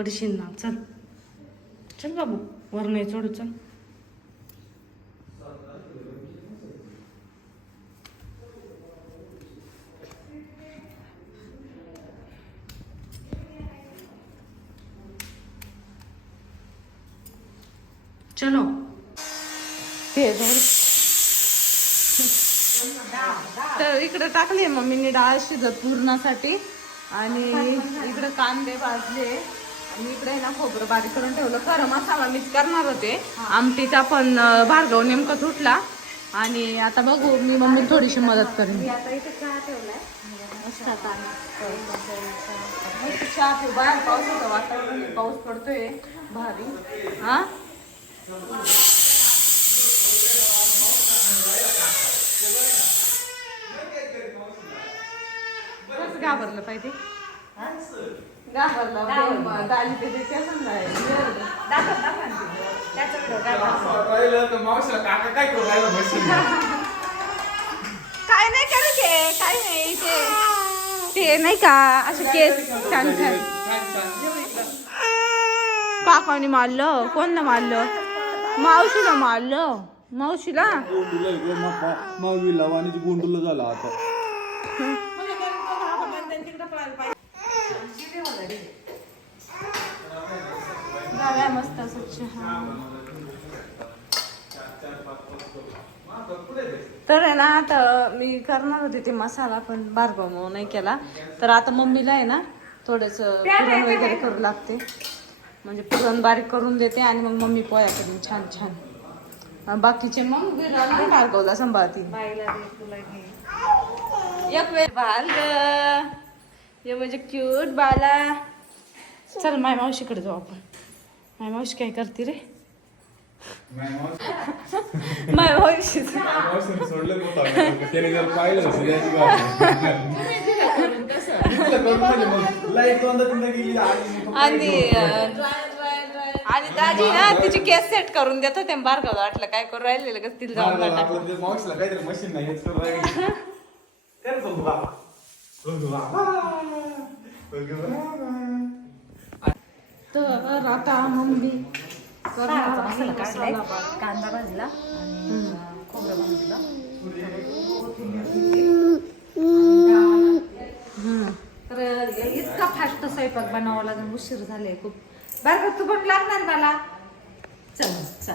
पडशील ना. चल. चल बाबू वर नाही चढू चल. चलो. ते. तर इकडे टाकली मम्मीने डाळ शिजत पूर्णासाठी. आणि इकडे कांदे भाजले. आणि इकडे ना खोबरं बारीक करून ठेवलं. खरं मसाला मीच करणार होते. आमटीचा पण भार्गव नेमका तुटला आणि आता बघू मी मम्मी थोडीशी मदत करेन. आता इथे चहा ठेवलाय. मस्त चहा पिऊ. बाहेर पाऊस होता वातावरण पाऊस पडतोय. भारी. हा? कसं घाबरलं पाहिजे. घाबरलं ते ते केलं नाही. दाखव दाखव ना तुम्ही. त्याचा व्हिडिओ काढला. पाहिलं तर मावशीला काका काय करू राहिलं मशीन काय नाही करत आहे काय नाही ते ते नाही का असे केस छान छान काकाने मारलं कोणला मारलं मावशीला मारलं मावशीला गोंडूला मावी लावानी गोंडूला झाला आता झालाय मस्त असं तर आहे ना आता मी करणार होते ते मसाला पण भार्गव नाही केला. तर आता मम्मीला आहे ना थोडस पुरण वगैरे करू लागते. म्हणजे पुरण बारीक करून देते आणि मग मम्मी पोया करून छान छान. बाकीचे मग भार्गवला सांभाळतील. घे. एक वेळ बाल हे म्हणजे क्यूट बाला. चल माय मावशीकडे जाऊ आपण. माय मावशी काय करते रे? माय मावशी आणि आणि आणि दाजी ना तिची केस सेट करून देत होते बारगाव वाटलं. काय करू राहिलेलं का तिला जाऊन काहीतरी मशीन नाही तर आता मम्मी कांदा भाजला आणि खोबरं भाजलं. तर इतका फास्ट स्वयंपाक बनावा लागेल उशीर झाले खूप. बरं तू पण लागणार मला? चल चल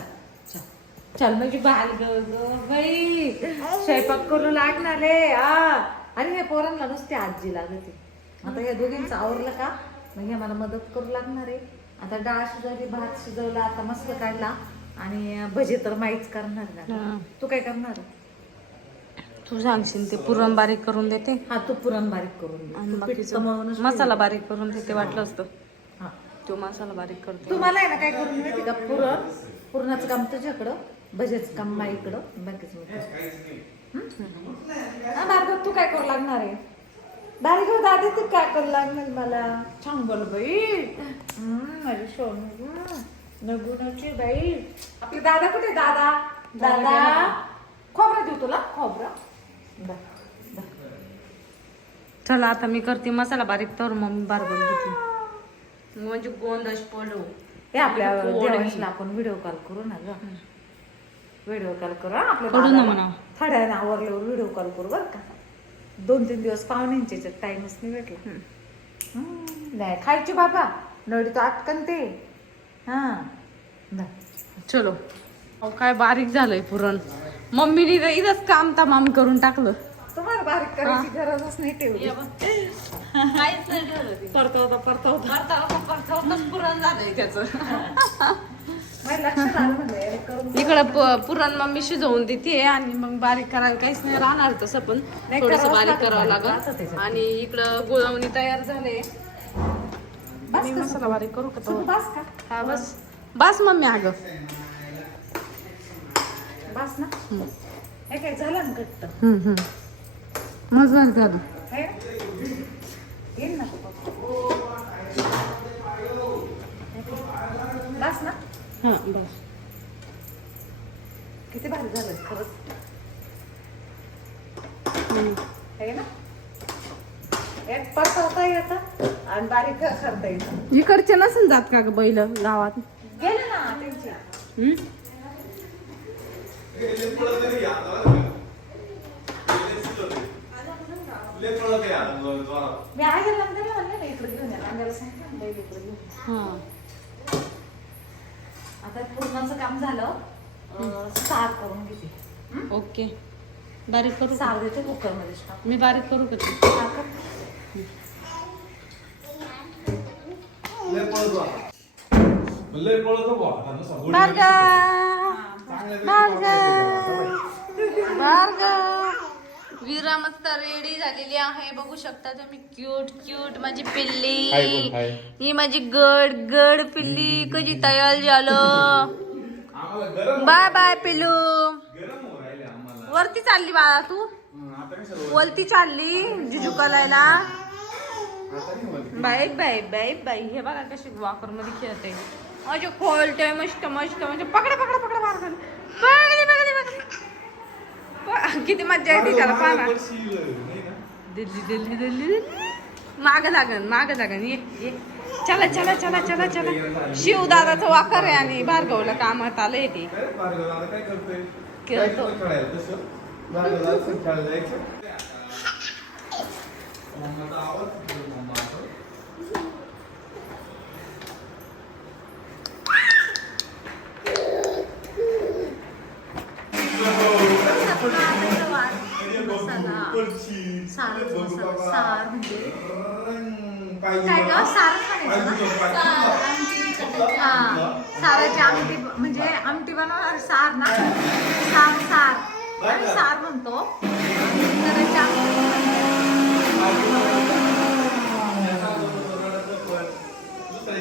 चल. म्हणजे बाल ग ग बाई. स्वयंपाक करू लागणार आहे आणि हे पोरांना नुसते आजी लागते. आता या दोघींचं आवरलं का? मग हे मला मदत करू लागणार आहे. आता डाळ शिजवली भात शिजवला आता मस्त काढला. आणि भजे तर माहीच करणार ना. तू काय करणार? तू सांगशील ते पुरण बारीक करून देते. हा तू पुरण बारीक करून बाकीचं मसाला बारीक करून देते वाटलं असतं. हा. तो मसाला बारीक करते. तुम्हाला आहे ना काय करून माहिती का? पुरण. पुरणाचं काम तुझ्याकडं भजेचं काम माईकडं बाकीचं तू काय करू लागणार आहे? भार्गव दादी तू काय करू लागणार मला. छान बोल बाई. हं, माझी सोनू नगुनाची बाई. आपले दादा कुठे दादा? दादा खोबरं देऊ तुला? खोबरं. चला आता मी करते मसाला बारीक तर मम्मी बारबन घेते म्हणजे गोंदश पडो. हे आपल्या. देवांशला आपण व्हिडिओ कॉल करू ना ग. व्हिडिओ कॉल करू आपल्या. थोड्या आवरल्यावर व्हिडिओ कॉल करू बरं का. दोन तीन दिवस पाहुण्यांचे टाइमच नाही भेटला. हम्म, नाही खायची बाबा. नडी तो अटकन ते. हा. चलो. अहो, काय बारीक झालंय पुरण. मम्मीने तर इथंच काम तमाम करून टाकलं. तुम्हाला बारीक करायची गरजच नाही ठेवली काहीच नाही ठेवलं परतवता परतवता. परतावता परतावताच पुरण झालंय त्याचं. इकडं प- पुरण मम्मी शिजवून देते आणि मग बारीक करायला काहीच नाही राहणार तसं पण. नाही, थोडस बारीक करावं लागेल. आणि इकडं गुळवणी तयार झाले. मी मसाला बारीक करू का सुकू तो? बस का? हा बस. बस मम्मी अगं. बस ना. हे काय झालं ना घट्ट? हम्म हम्म. मग झालं. है? येईल ना. बस ना. हा बस. किती भारी झालं खरंच. आहे ना? एक पसवता येतं आणि बारीक करता येतं इकडचे नसेल जात का ग बैल गावात? गेले ना त्यांची. हम्म? मी आहे नंतर म्हणले ना इकडे घेऊन या. नांद्याला सांगितलं ना, बैल इकडे घेऊन या. हा. आता पूर्णाचं काम झालं. सार करून घेते. ओके. बारीक करू? सार देते कुकरमध्ये टाक. मी बारीक करू का बारगा. बारगा. बारगा. वीरा मस्त रेडी झालेली आहे. बघू शकता तुम्ही क्यूट क्यूट माझी हाय पिल्ली हाय. ही माझी गड गड पिल्ली. कधी तयार झालं? आम्हाला गरम बाय बाय पिल्लू. गरम होऊ राहिले आम्हाला वरती चालली बाळा तू. हं, आता नाही सर्व वरती चालली जिजू कलायला. आता नाही होत. बाई बाई बाई बाई हे बघा कशी वाकरमध्ये खेळते. अजून खोलते मस्त मस्त म्हणजे पकडा पकडा पकडा मार. किती मजा येते त्याला मागं पाहा पडशील, नाही ना? दिल्ली दिल्ली दिल्ली दिल्ली. माग लागन माग लागन. ये ये. चला चला चला चला चला. शिवदादाचं वाकर आहे आणि भार्गवला कामात आलं येते खेळतो. खेळायला तसं भार्गव दादा असं खेळायला जायचं मम्माचा आवाज मम्माचा सार मसाला सार म्हणजे. काय काय ग? सार खाण्याचं ना? हा. साराची आमटी म्हणजे आमटी बनवणार सार ना? सार सार. आणि सार म्हणतो. साराची आमटी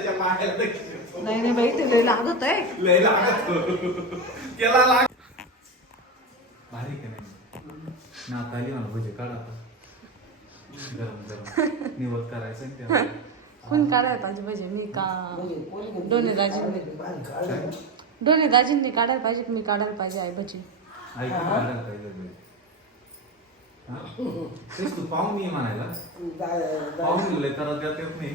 नाही नाही बाई ते लय लागत आहे लय लागत त्याला लाग भारी का नाही? नात आली मला भजे काढ आता. गरम गरम. निवड करायचं आणि. कोण काढायला पाहिजे पाहिजे मी का दोन्ही दाजींनी. दोन्ही दाजींनी काढायला पाहिजे मी काढायला पाहिजे आई भजी आई पण काढायला पाहिजे भजे. हा? तेच तू पाहून ये म्हणायला. पाहून लय करत येत येत नाही.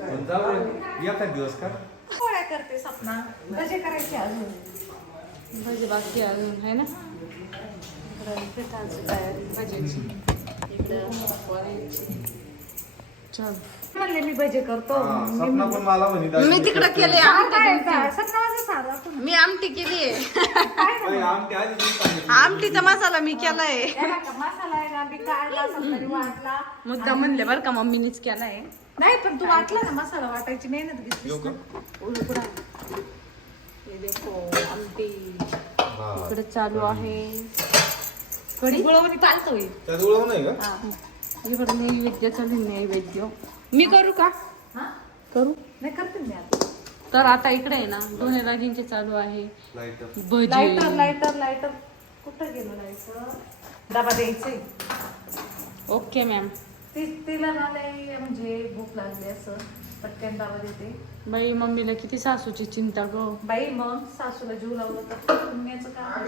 पण जाऊ दे. एखाद दिवस का पोळ्या करते सपना. भजे करायचे अजून. भजी बाकी अजून आहे ना? इकडं पिठाची तयारी भजीची. इकडं पोळ्याची. चल म्हणले मी भजे करतो सपना पण मला म्हणे मी तिकडं केले मी आमटी केली आहे. आमटी आधी मी सांगितलं. आमटीचा मसाला मी केलाय. मसाला आहे ना मी काढला समजा वाटला. मुद्दा म्हणले बरं का मम्मीनीच केलाय. नाही पण तू वाटला ना मसाला वाटायची मेहनत येऊ का? हे देखो आमटी. हा. इकडे चालू आहे. कढी गुळवणी होईल त्यात नाही का? इकडे नैवेद्य चालू आहे, नैवेद्य. मी करू का? हा? करू? नाही करते मी आता. तर आता इकडे आहे ना दोन्ही राजींचे चालू आहे. लाइट लायटर भजी लायटर लायटर कुठं गेलं लायटर डबा द्यायचंय ओके मॅम ती तिला ना म्हणजे भूक लागली असं. पटकन डबा देते. बाई मम्मीला किती सासूची चिंता ग. बाई मग सासूला जीव लावलं तर पुण्याचं काम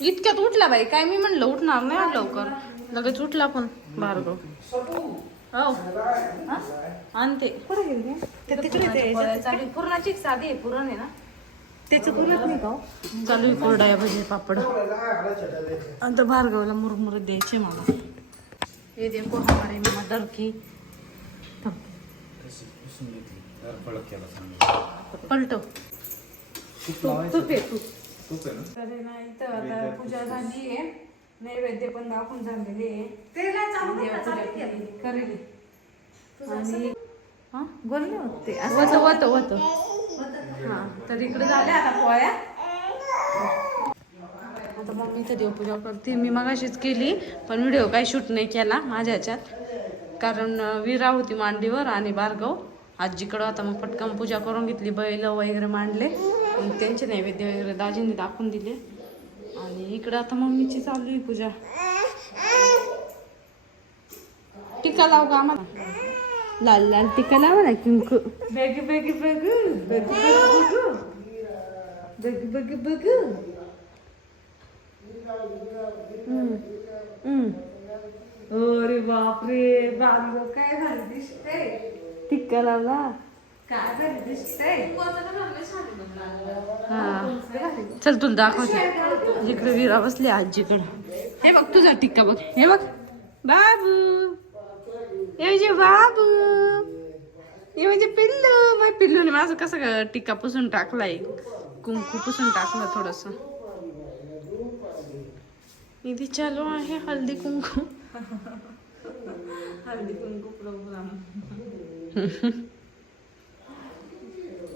इतक्यात उठला बाई. काय मी म्हणलं उठणार नाही आज लवकर. लगेच उठला पण भार्गव हो. हा? आणते. पुरणाची एक साधी आहे पुरण आहे ना. त्याचं बोलत नाही का हो? चालू आहे कोरडाया भजी पापड. आता भार्गवला मुरमुरे द्यायचे मला. ये देखो हमारे मदर की. पलटो तूप तूप आहे. तूप तूप आहे ना? तर आहे ना इथं आता पूजा झाली आहे. नैवेद्य पण दाखवून झालेली आहे. करेली. आणि हा? बोलले होते. वत वत वत. हा तर इकडे झाल्या आता पोळ्या. आता मम्मी इथं देवपूजा करते. मी मगाशीच केली पण व्हिडिओ काही शूट नाही केला माझ्या ह्याच्यात. कारण विरा होती मांडीवर आणि भार्गव. आजीकडं आता मग पटकन पूजा करून घेतली बैल वगैरे मांडले. मग त्यांचे नैवेद्य वगैरे दाजींनी दाखवून दिले. आणि इकडं आता मम्मीची चालू आहे पूजा. टिका लाव का आम्हाला. लाल लाल टिका लावा ना कुंकू. बेगी बेगी बेगी बेगी बेगी बेगी. हम्म. अरे बापरे बांगो काय भारी दिसते टिक्का लावला काय हा. चल तुला दाखवते. इकडे विरा बसली आजीकडे. हे बघ तुझा टिक्का बघ. हे बघ. बाबू. हे म्हणजे बाबू. हे म्हणजे पिल्लू. माझ्या पिल्लूने माझं कसं टिक्का पुसून टाकलाय? कुंकू पुसून टाकलं थोडस. इथे चालू आहे हल्दी कुंकू? हळदी कुंकू प्रोग्राम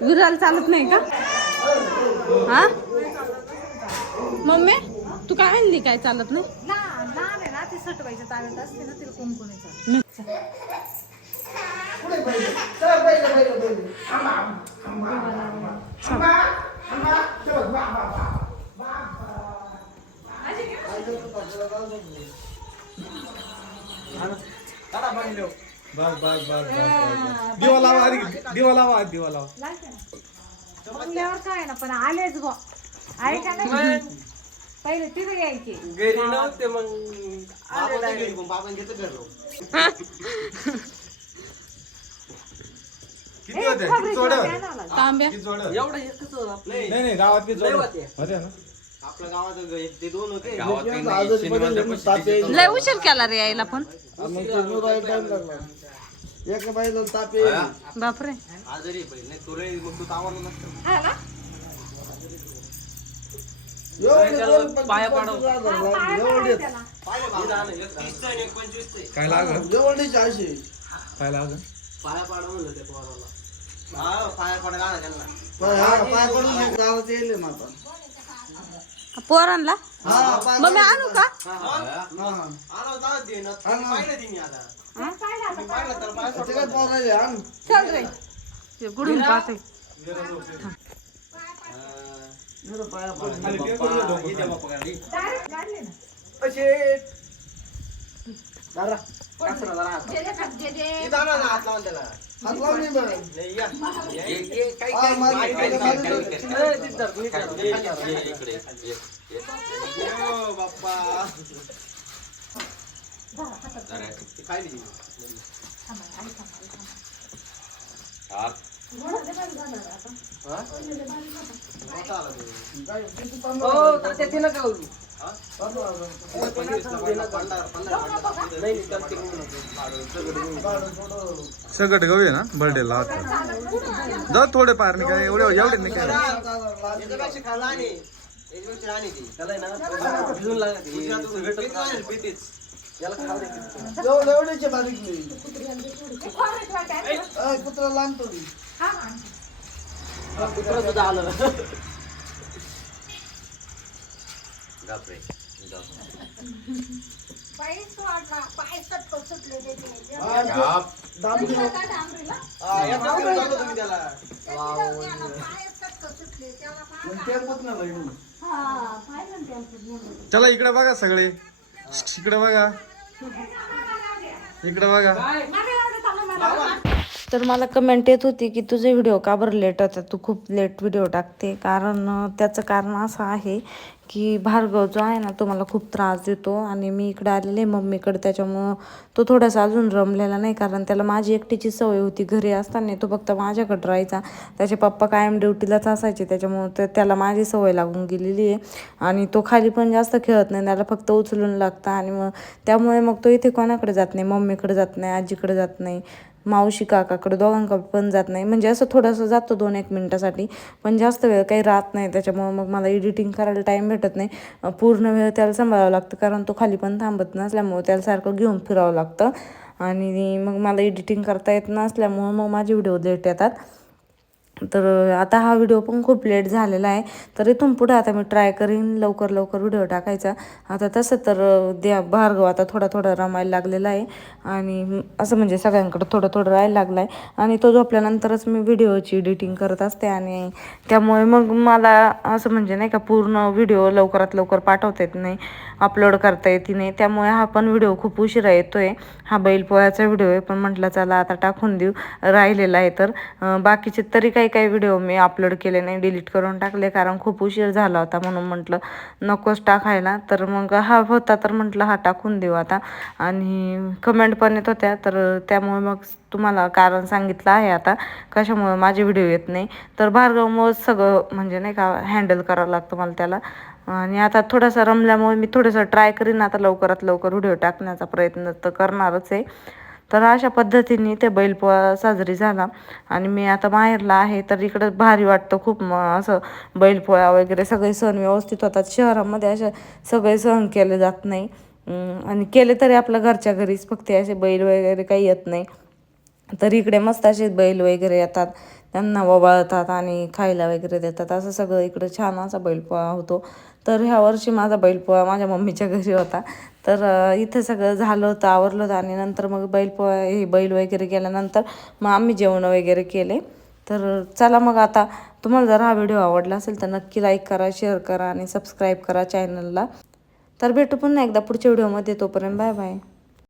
विराला चालत नाही का? हा? मम्मी तू काय म्हणली काय चालत नाही? ना असते ना दिवा लावा दिवा लावा दिवा लावा. म्हणल्यावर काय ना पण आलेच बो आहे का नाही? पहिले तिथे यायचे. घरी नव्हते मग आले direct. बाबा घेतो घरी किती होते? किती जोड? तांब्या. किती जोड? एवढं एकच होतं आपलं. नाही होते. ना. आपल्या गावात ते दोन होते. लय उशीर केला रे यायला पण. मग तो मुराई टाइम लागला. एका बाईला ताप येईल. बापरे. आजारी आहे पहिले नाही तुला मग तू तावरला नसतं हा ना? एवढे दोन पाया पंचवीस पाडव. हजार हा, लागले. एवढे. पडायचे त्याला. पाहिलं बाबा. एक तीसचं आणि. एक पंचवीसचं आहे. काय लागल? एवढीच अशी काय लागल? पाया पाडा म्हणलं त्या पोराला. हा पाया पाडा गाणं त्यांना. पाय हा, पाय पडून एक गावात येईल ना आता. पोरांना हा पाय मम्मी आणू का? हा हा होता हा. पाहिलं तिने आता. हा, चल रे. गुडून पाहते बाप्पा. हा? हो? हा? गहू आहे ना बर्थडे ला जाऊ थोडे पार नाही काय एवढे एवढे नाही काय याला खाऊ दे पीत. एवढं एवढीचे बारीक. अय, कुत्रा लहान थोडी हा, हा. हा, कुत्रं सुद्धा आलं. हा, तो? हा, तुम्ही त्याला. हा. चला इकडे बघा सगळे इकडे बघा. इकडे बघा. तर मला कमेंट येत होती की तुझे व्हिडिओ का बरं लेट होतात? तू खूप लेट व्हिडिओ टाकते. कारण त्याचं कारण असं आहे की भार्गव जो आहे ना तो मला खूप त्रास देतो आणि मी इकडे आलेले मम्मीकडे. त्याच्यामुळं तो थोडासा अजून रमलेला नाही कारण त्याला माझी एकटीची सवय होती घरी असताना. तो फक्त माझ्याकडे राहायचा. त्याचे पप्पा कायम ड्युटीलाच असायचे त्याच्यामुळं तर त्याला माझी सवय लागून गेलेली आहे. आणि तो खाली पण जास्त खेळत नाही त्याला फक्त उचलून लागतं. आणि मग त्यामुळे मग तो इथे कोणाकडे जात नाही मम्मीकडे जात नाही आजीकडे जात नाही. मावशी काकाकडे दोघांकडे पण जात नाही. म्हणजे असं थोडंसं जातो दोन एक मिनटासाठी. पण जास्त वेळ काही राहत नाही त्याच्यामुळं मग मला एडिटिंग करायला टाईम भेटत नाही. पूर्ण वेळ त्याला सांभाळावं लागतं. कारण तो खाली पण थांबत नसल्यामुळं त्याला सारखं घेऊन फिरावं लागतं. आणि मग मला एडिटिंग करता येत नसल्यामुळं मग माझे व्हिडिओ लेट येतात. तर आता हा व्हिडिओ पण खूप लेट झालेला आहे. तर इथून पुढे आता मी ट्राय करीन लवकर लवकर व्हिडिओ टाकायचा. आता तसं तर द्या भार्गव आता थोडा थोडा रमायला लागलेला आहे. आणि असं म्हणजे सगळ्यांकडं थोडं थोडं राहायला लागला आहे आणि तो झोपल्यानंतरच मी व्हिडिओची एडिटिंग करत असते आणि त्यामुळे मग मला असं म्हणजे नाही का पूर्ण व्हिडिओ लवकरात लवकर पाठवता येत नाही अपलोड करता येते नाही. त्यामुळे हा पण व्हिडिओ खूप उशिरा येतो आहे हा बैलपोळ्याचा व्हिडिओ आहे. पण म्हटलं चला आता टाकून देऊ. राहिलेला आहे तर. बाकीचे तरी काही काही व्हिडिओ मी अपलोड केले नाही डिलीट करून टाकले कारण खूप उशीर झाला होता म्हणून म्हटलं नकोच टाकायला. तर मग हा होता तर म्हटलं हा टाकून देऊ आता. आणि कमेंट पण येत होत्या तर त्यामुळे मग तुम्हाला कारण सांगितलं आहे आता. कशामुळे माझे व्हिडिओ येत नाही. तर भार्गवमुळं सगळं म्हणजे नाही का हँडल करावं लागतं मला त्याला. आणि आता थोडासा रमल्यामुळे मी थोडंसं ट्राय करीन आता लवकरात लवकर व्हिडिओ टाकण्याचा प्रयत्न तर करणारच आहे. तर अशा पद्धतीने ते बैलपोळा साजरी झाला. आणि मी आता माहेरला आहे तर इकडं भारी वाटतं खूप असं बैलपोळा वगैरे सगळे सण व्यवस्थित होतात. शहरामध्ये अशा सगळे सण केले जात नाही. आणि केले तरी आपल्या घरच्या घरीच फक्त असे बैल वगैरे काही येत नाही. तर इकडे मस्त असे बैल वगैरे येतात. त्यांना वबाळतात आणि खायला वगैरे देतात. असं सगळं इकडं छान असा बैलपोळा होतो. तर ह्या वर्षी माझा बैलपोळा माझ्या मम्मीच्या घरी होता. तर इथं सगळं झालं होतं आवरलं होतं आणि नंतर मग बैलपोळा हे बैल वगैरे गेल्यानंतर मग आम्ही जेवण वगैरे केले. तर चला मग आता तुम्हाला जर हा व्हिडिओ आवडला असेल तर नक्की लाईक करा शेअर करा आणि सबस्क्राईब करा चॅनलला तर भेटू पुन्हा एकदा पुढच्या व्हिडिओमध्ये. तोपर्यंत बाय बाय